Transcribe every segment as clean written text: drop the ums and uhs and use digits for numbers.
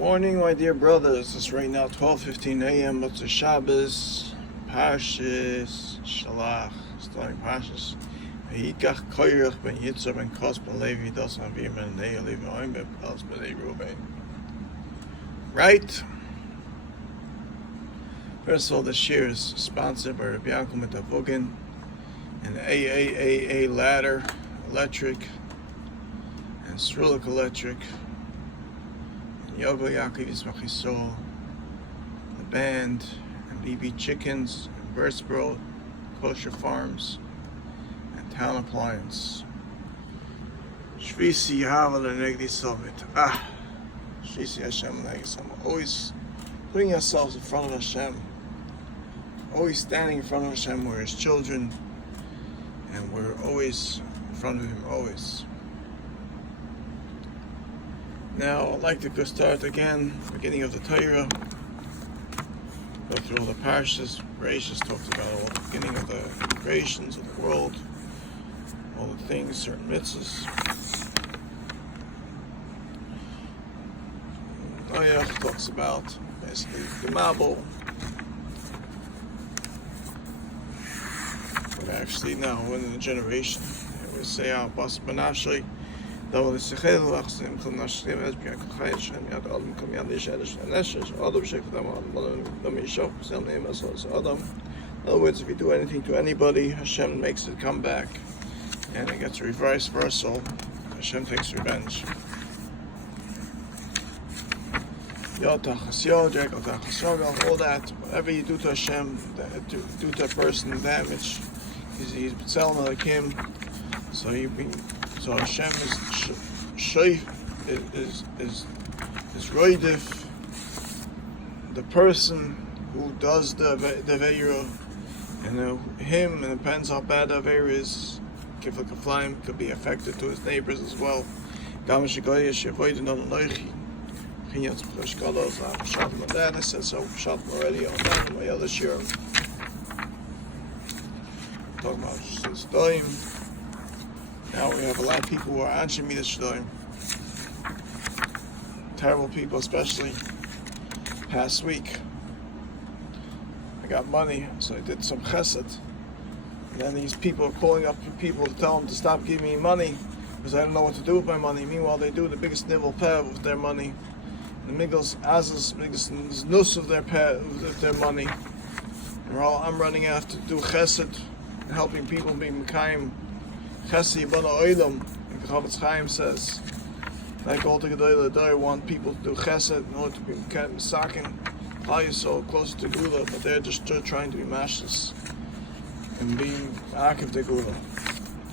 Morning, my dear brothers. It's right now 12:15 a.m. It's a Shabbos, Parshas Shalach, starting Parshas. V'yikach koyrach ben Yitzhak ben Kos ben Levi das avir ben Nei Levi oim ben Pels ben Reuben. Right? First of all, the shir is sponsored by Rabbi Yaakov Metavugin and AAAA Ladder Electric and Strulik Electric. Yoga Yaakov Yismach Yisrael, the band, and BB Chickens, and Birdsboro, Kosher Farms, and Town Appliance. Shvisi Havel Negdi Summit. Shvisi Hashem Negdi Summit. Always putting yourselves in front of Hashem. Always standing in front of Hashem. We're His children, and we're always in front of Him, always. Now, I'd like to go start again, beginning of the Torah, go through all the parshas. Bereshis talks about all the beginning of the creations of the world, all the things, certain mitzvahs. Noach talks about basically the Mabel. But actually now, we're in the generation, we say our Bas Banashli. Double the Sechel, Achsim, Nashlim, as Bianca Chaysh, and Yad Adam, Kamyan, the Shadish, and Neshish, Adam Shek, the Mishop, some name as Adam. In other words, if you do anything to anybody, Hashem makes it come back, and it gets reverse versa. Hashem takes revenge. All that, whatever you do to Hashem, do to a person damage, he's selling like him, so Hashem is roidif, the person who does the Aveira, and him, and it depends how bad the Aveira is, Kifla Kaflaim could be affected to his neighbors as well. That I said so already on that in my other shir. Talking about Shloim. Now we have a lot of people who are answering me this shloim. Terrible people, especially past week. I got money, so I did some chesed. And then these people are calling up people to tell them to stop giving me money because I don't know what to do with my money. Meanwhile, they do the biggest nivel pev with their money. The migos azas, biggest nus of their money. And I'm running after to do chesed and helping people be mekayim. Chesed Bana Oilam, like Chaim says, like all the Gedolei Dor want people to do chesed in order to be misakin, so close to Gula, but they're just trying to be mashlis and being akiv de Gula.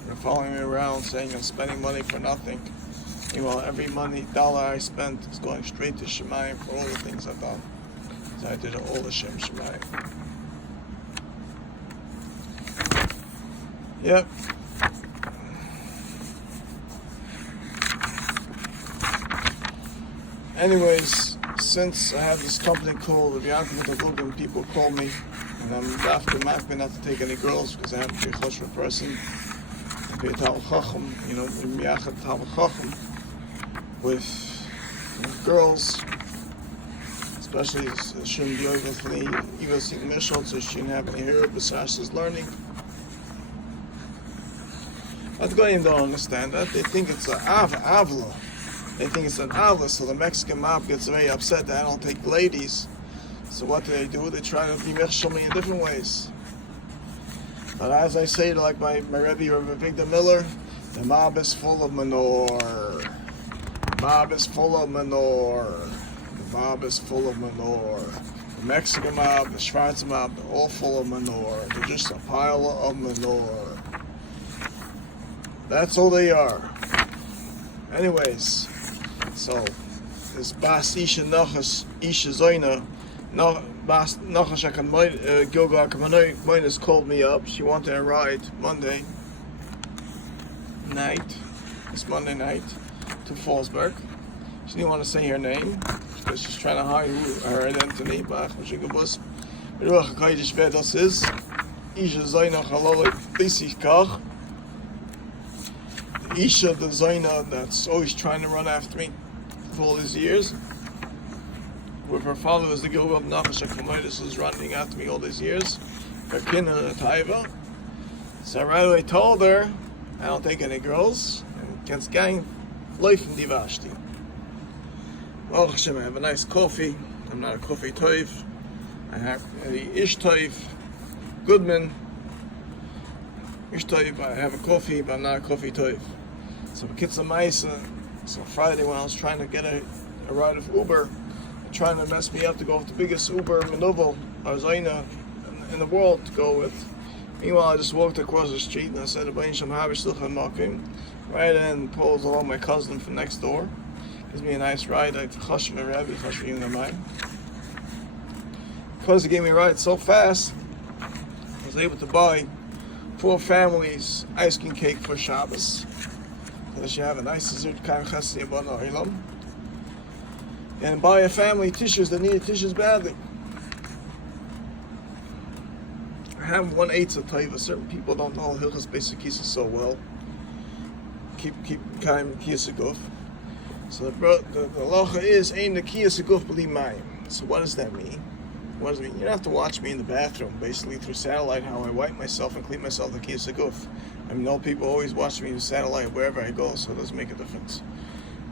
They're following me around saying I'm spending money for nothing. Meanwhile, every dollar I spent is going straight to Shemayim for all the things I've done. So I did all the Shem Shemayim. Yep. Anyways, since I have this company called Rabbi Yaakov Metavugin, people call me, and I'm after Makbin not to take any girls because I have to be a chosher person, to be a Talmud Chacham, Miyachat Talmud Chacham, with girls, especially shouldn't be over for the Yivasik Mishal, so she shouldn't have any hair besides his learning. But the Goyim don't understand that. They think it's an avla. They think it's an avla, so the Mexican mob gets very upset that I don't take ladies. So what do? They try to be mechshel me in different ways. But as I say, like my Rebbe, Rabbi Victor Miller, the mob is full of manure. The mob is full of manure. The mob is full of manure. The Mexican mob, the Schwarzer mob, they're all full of manure. They're just a pile of manure. That's all they are. Anyways, so this Bas Isha Nachas Isha Zoina Bas Nachas Akan Gilgal Kamanoy called me up. She wanted a ride Monday night, this Monday night, to Fallsburg. She didn't want to say her name because she's trying to hide her identity. But she goes, "Ruach Hakadosh Vedas is Isha Zoina Chalolei Lisich Kach." Isha, the Zaina, that's always trying to run after me for all these years. with her father was the Gilbert Nachash Akamoidis, who's running after me all these years. Her kin and a taiva. So I right away told her, I don't take any girls, and against gang, life in Divashti. Baruch Hashem, I have a nice coffee. I'm not a coffee toiv. I have the ish toiv, Goodman. Ish toiv, I have a coffee, but I'm not a coffee toiv. So Kitsa Maisa, so Friday when I was trying to get a ride of Uber, trying to mess me up to go with the biggest Uber Menovel or Zaina in the world to go with. Meanwhile, I just walked across the street and I said, right in, pulls along my cousin from next door. Gives me a nice ride. I hush my rabbi, hush me in the mind. Because he gave me a ride so fast, I was able to buy 4 families ice cream cake for Shabbos. So that you have a nice dessert, and buy a family tissues that needed tissues badly. I have 1/8 of taiva. Certain people don't know Hilchas Basic Kisa so well. Keep Chaim Kiyas Aguf. So the halacha is aim the Kiyas Aguf b'li mayim. So what does that mean? What does it mean? You don't have to watch me in the bathroom, basically through satellite, how I wipe myself and clean myself the Kiyas Aguf. I mean, all people always watch me in satellite wherever I go, so it doesn't make a difference.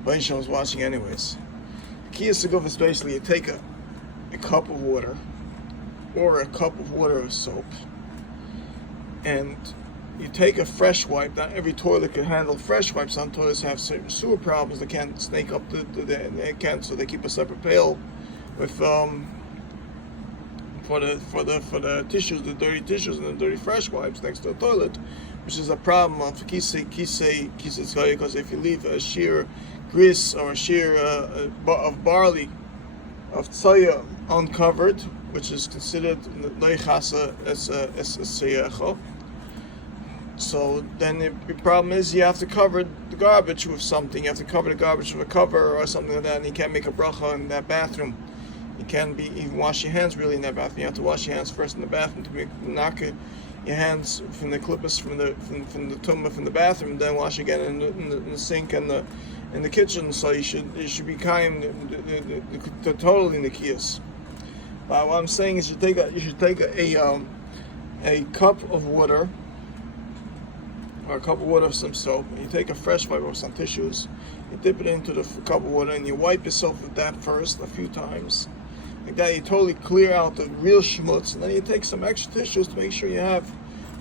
But I was watching anyways. Kiyas Aguf is basically you take a cup of water or a cup of water of soap, and you take a fresh wipe. Not every toilet can handle fresh wipes. Some toilets have certain sewer problems. They can't snake up they can't, so they keep a separate pail with for the tissues, the dirty tissues and the dirty fresh wipes next to the toilet, which is a problem of kisei because if you leave a sheer grist or a sheer of barley of tzaya uncovered, which is considered leichasa as a seyecha. So then the problem is you have to cover the garbage with something. You have to cover the garbage with a cover or something like that, and you can't make a bracha in that bathroom. You can't even wash your hands really in that bathroom. You have to wash your hands first in the bathroom to knock your hands from the clippers from the tumah from the bathroom, and then wash again in the sink and in the kitchen. So you should be kind the totally in the kiyas. But what I'm saying is you should take a cup of water or a cup of water of some soap, and you take a fresh wipe or some tissues, you dip it into the cup of water, and you wipe yourself with that first a few times. Like that, you totally clear out the real schmutz, and then you take some extra tissues to make sure you have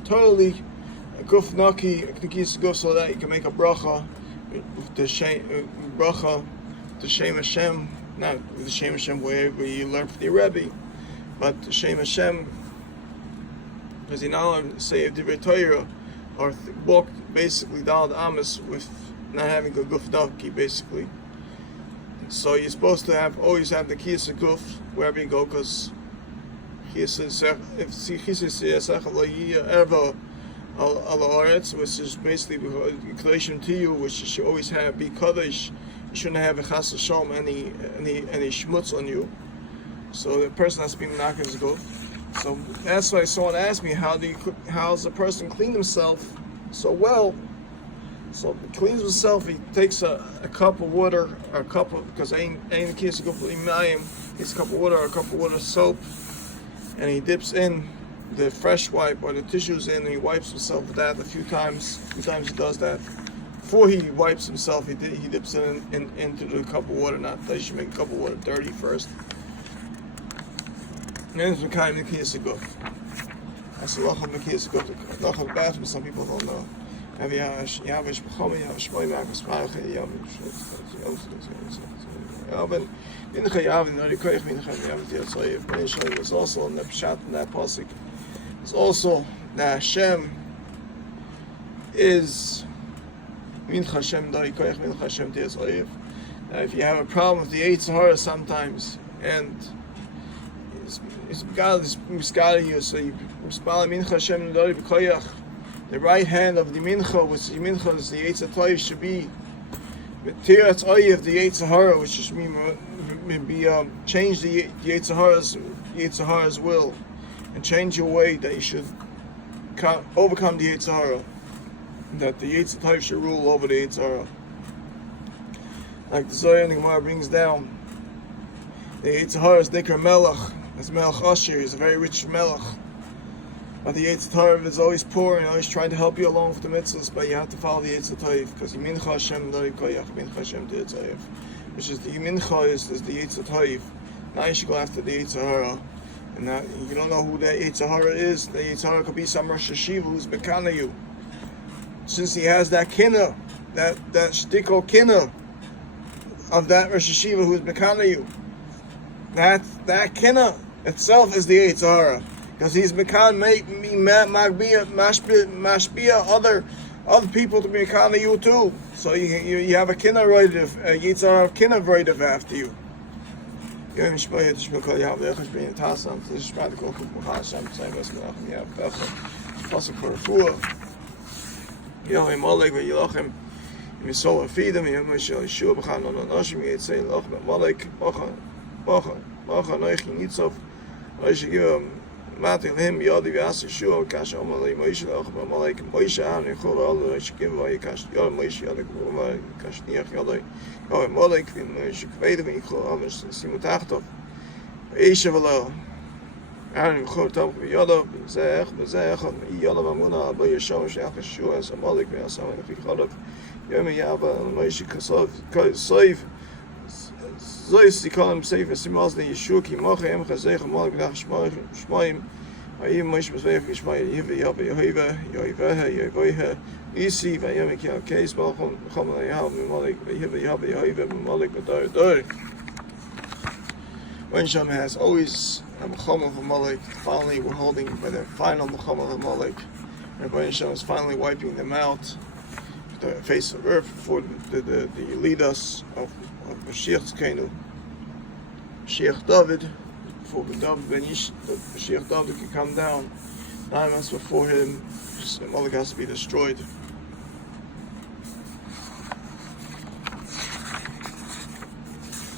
totally a guf naki, guf, so that you can make a bracha, with the shem Hashem, not with the shem Hashem where you learn from the Rebbe, but the shem Hashem, because you now say a divrei Torah, or walk basically down the Amos with not having a guf naki, basically. So you're supposed to always have the kiyas guf wherever you go, because which is basically relation to you, which you should always have, be kaddish. You shouldn't have a chas v'shalom any schmutz on you. So the person has to be menachem his guf. So that's why someone asked me, how's a person clean himself so well? So he cleans himself. He takes a cup of water, or a cup of, because ain't the case of mayim. Takes a cup of water or a cup of water soap, and he dips in the fresh wipe or the tissues in, and he wipes himself with that a few times. He does that. Before he wipes himself, he dips into the cup of water. Not that you should make a cup of water dirty first. And then it's kind of the case of guf. That's the lach of the case of guf. The lach of the bathroom. Some people don't know. Have you Yavish B'chomi, Yavish Moy Makas Marche, Yavish Yavish Mincha Yavin, Nori Koich Mincha Yavin Tiyatzoyev. Benishai was also in the Pshat in that pasuk. It's also that Hashem is Mincha Hashem, Nori Koich Mincha Hashem Tiyatzoyev. If you have a problem with the Yetzer Hara sometimes, and it's misguiding you, so you respond Mincha Hashem, Nori Koich. The right hand of the mincha, which the mincha is the Yetzer Toiv, should be Tiratz Oyev, the Yetzer Hara, which should be change the Yetzer Hara's will, and change your way that you should overcome the Yetzer Hara, that the Yetzer Toiv should rule over the Yetzer Hara. Like the Zohar and the Gemara brings down, The Yetzer Hara is Dikar Melech. It's Melech Asher. He's a very rich Melech. But the Yetzer Hara is always poor and always trying to help you along with the mitzvahs, but you have to follow the Yetzer Hara because Yimincha Hashem Lo Yikoyach, Yimincha Hashem Yetzer Hara, which is the Yimincha is the Yetzer Hara. Now you should go after the Yetzer Hara. And that, you don't know who that Yetzer Hara is. The Yetzer Hara could be some Rosh Hashiva who's Bekana you. Since he has that kinna, that shtikol kinna of that Rosh Hashiva who's Bekana you. That kinna itself is the Yetzer Hara. Because he's mashbia other people to be Bekana you too. So you have a kinna roidev, a Yetzer Hara kinna roidev after you. Yom Shpoyet Shpil Kol Yav Lechash Bein Tasam Tishmat Kol Kuk Machasham Tzayim Esmelachim Yav Becha Pasuk for Refuah Yohem Molek V'Yilochem Yisol Afidim Yom Mishel Yeshua B'chan Non Anoshim Yitzay Loch Molek Bocha Noichi Nitzov Oish Yivam Mati Lhem Yodi V'As Yeshua Kash Omalei Moish Loch Molek Moish An Yichol Ol Oish Yivam V'Yikash Yod Moish Yodik V'Yikash Kash Niach Yodoi Oh, Molek, ich weet niet, ik geloof, Simon Tachtov. Eisha velo. En ik hoor toch, Yoda, bezeg, Yoda Mamuna, bij je show, Shach Yeshua, as a Molek, as a Fichodov. Yom Yava, Moshe Kasov, Save. Zois, die call him safe, as Simaz, the Yeshua, ki moche, em chazech, Molek, nach Shmoim. Ayim Moshe bezweig, Shmoim, Yevehe, Isi vayom ki case balchon khomel yav malik yav malik badar dar. When Shem has always a mechomel of Malik, finally we're holding by the final mechomel of Malik. And when Shem is finally wiping them out, the face of earth before the leaders of Mashiach Tzkenu, Mashiach David, before David Ben Ish, Mashiach David can come down. 9 months before him, Malik has to be destroyed.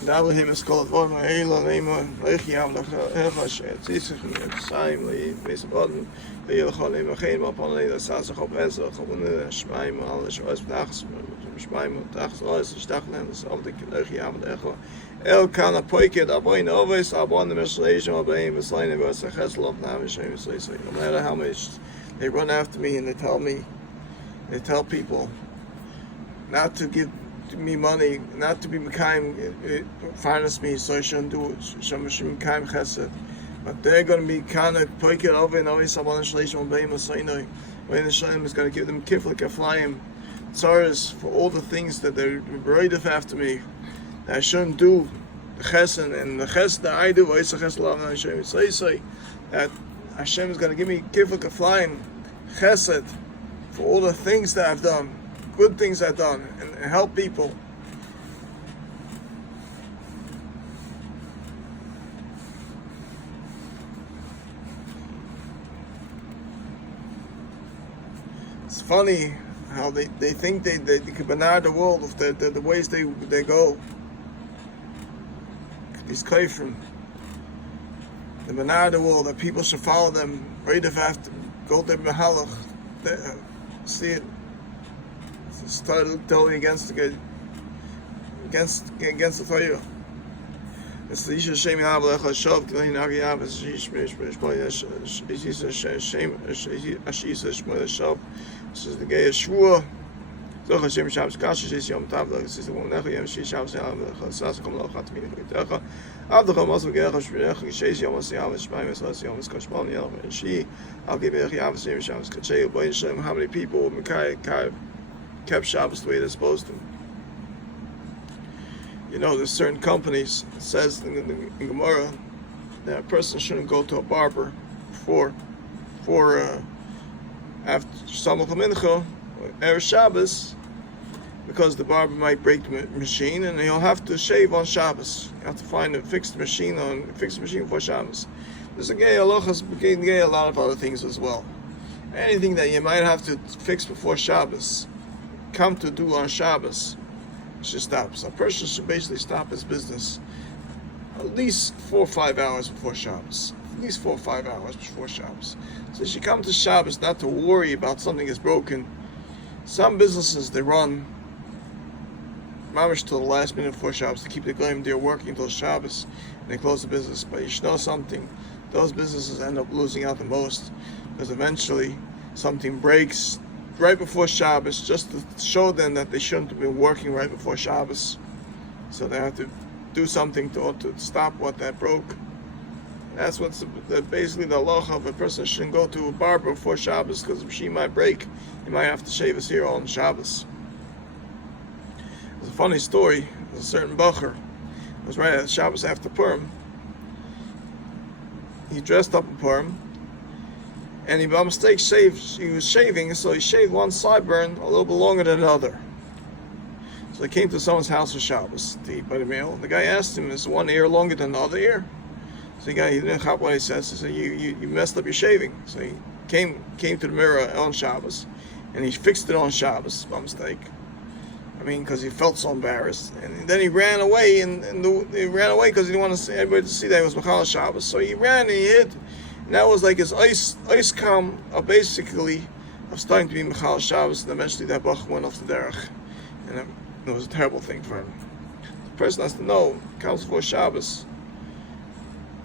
David is called for my Ela Nemo, Lechiam, the Hevash, Tzich, Saim, Mesabodden, the Yelcholim, Chaim, upon the Sasach of Ezra, Shmaim, all the Shoas Dachs, Shmaim, Dachs, all the Stachlands of the Lechiam, the Echo, El Kana Poiket, Aboin, always upon the Meslation of Bain, Meslain, was a Hessel of Namishem, so no matter how much they run after me and they tell people not to give me money, not to be Mekayim, finance me, so I shouldn't do it. Mekayim Chesed. But they're going to be kind of poiket over and always Sabon Shalishim Beim Asainoi. When the Shalom is going to give them kiflik aflayim, tzaras for all the things that they're berated after me, that I shouldn't do. The Chesed and the Chesed that I do, that Hashem is going to give me kiflik aflayim, Chesed, for all the things that I've done. Good things I've done and help people. It's funny how they think they can benar the world of the ways they go. These kaifrim, they benar the world that people should follow them. Right if after go to Mahalach, see it. Started totally against the fire. It's the Isha Shem Yav Shav Kilin Agiyav Shish Shem Ashisa Shmoy Shav. This is the gay Shua. Zoch Hashem Shabbos Kashish is Yom Tav. This is the one Necha Yom Shish Shabbos Yav Chasas Kom Lo Chat Min Techa. Avdacham Osam Gerach Shmirech Shesh Yom Osiyam Shmaim Esas Yom Koshmal Yom and she. I'll give you Yav Shem Shabbos Kachay Boyin Shem. How many people Mekai kept Shabbos the way they're supposed to? You know, there's certain companies, it says in Gemara, that a person shouldn't go to a barber for after Samach Mincha, Erev Shabbos, because the barber might break the machine and he'll have to shave on Shabbos. You have to find a fixed machine for Shabbos. There's a gay halachas, gay a lot of other things as well. Anything that you might have to fix before Shabbos, come to do on Shabbos, should stop. So a person should basically stop his business at least 4 or 5 hours before Shabbos. At least 4 or 5 hours before Shabbos. So you should come to Shabbos not to worry about something is broken. Some businesses, they run mamish till the last minute before Shabbos to keep the goyim there working until Shabbos, and they close the business. But you should know something: those businesses end up losing out the most, because eventually something breaks right before Shabbos, just to show them that they shouldn't have been working right before Shabbos. So they have to do something to stop what that broke. That's what's basically the halacha of a person shouldn't go to a barber before Shabbos, because if she might break, he might have to shave his hair on Shabbos. There's a funny story. There's a certain bacher. It was right at Shabbos after Purim. He dressed up in Purim, and he by mistake shaved. He was shaving, so he shaved one sideburn a little bit longer than another. So he came to someone's house for Shabbos to eat by the meal. The guy asked him, "Is one ear longer than the other ear?" So the guy, he didn't have what he says. He said, "You messed up your shaving." So he came to the mirror on Shabbos, and he fixed it on Shabbos by mistake. I mean, because he felt so embarrassed, and then he ran away, and he ran away because he didn't want everybody to see that he was Mechal Shabbos. So he ran and he hid, and that was like his ice calm of basically of starting to be Mechal Shabbos, and eventually that bach went off the derech, and it was a terrible thing for him. The person has to know, comes before Shabbos,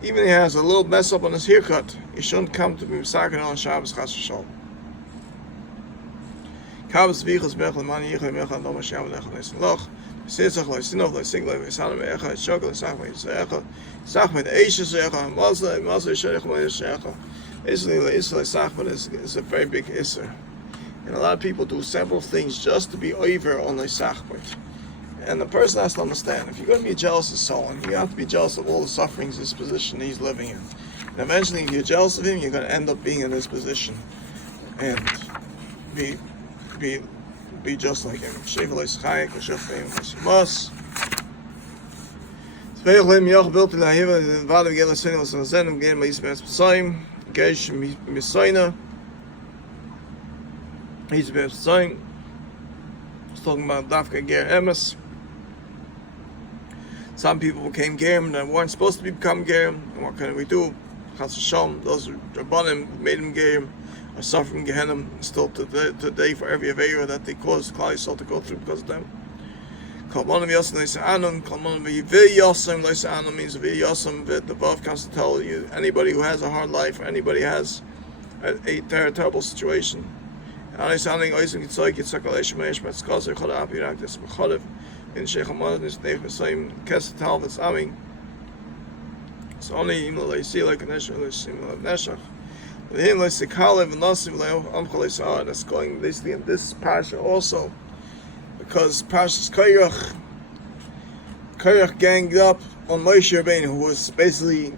even if he has a little mess up on his haircut, he shouldn't come to be Misakin on Shabbos Chas v'Shalom. Kabas vichas bechel mani yichai mecha no mashiach v'lecha nesin loch v'setzach lo yisinov lo yisiglo v'yisanam v'echa yishokol yisach v'yisecha yisach v'yisecha yisach v'yisecha yisach v'yisecha. Basically, the Isra Yisachman is a very big Isra. And a lot of people do several things just to be over on the Yisachman. And the person has to understand, if you're going to be jealous of someone, you have to be jealous of all the sufferings, his position he's living in. And eventually, if you're jealous of him, you're going to end up being in this position. And be just like him. Shevel Yisachayek, V'shofim, V'shimas. Tzveich leim yoch bilti lahiva, v'adav gel l'sini l'sanazenim, gel ma'is b'es b'sayim, geish m'sayna. He's b'es b'sayim. He's talking about Dafka Ger Emes. Some people became Gerim that weren't supposed to become Gerim. And what can we do? Chas v'Shalom, those Rabbanim made them Gerim, are suffering Gehenna still today for every Aveira that they caused Klal Yisrael to go through because of them. Kalmanim Yosem Leisa'anum, Kalmanim V'Yosem Leisa'anum means V'Yosem, the above comes to tell you anybody who has a hard life, or anybody has a terrible situation. It's only that's going basically in this parasha also, because Parshas Korach ganged up on Moshe Rabbeinu, who was basically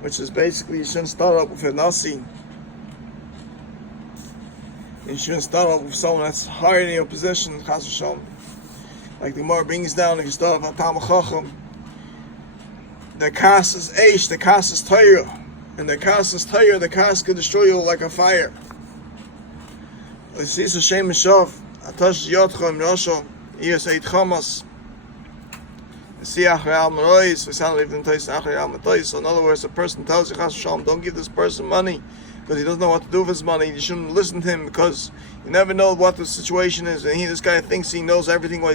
which is basically you shouldn't start off with a Nasi. You shouldn't start off with someone that's higher in your position, Chas v'Shalom. Like the Gemara brings down, if you start off with Talmid Chacham, the Kas is Eish, the Kas is Torah. And the Kas is Torah, the Kas can destroy you like a fire. L'sis Hashem Mishav, Atash Yotcha Mrosho, Iyas Eit Chamas. In other words, a person tells you, Chas v'Shalom, don't give this person money because he doesn't know what to do with his money. You shouldn't listen to him because you never know what the situation is. And this guy thinks he knows everything.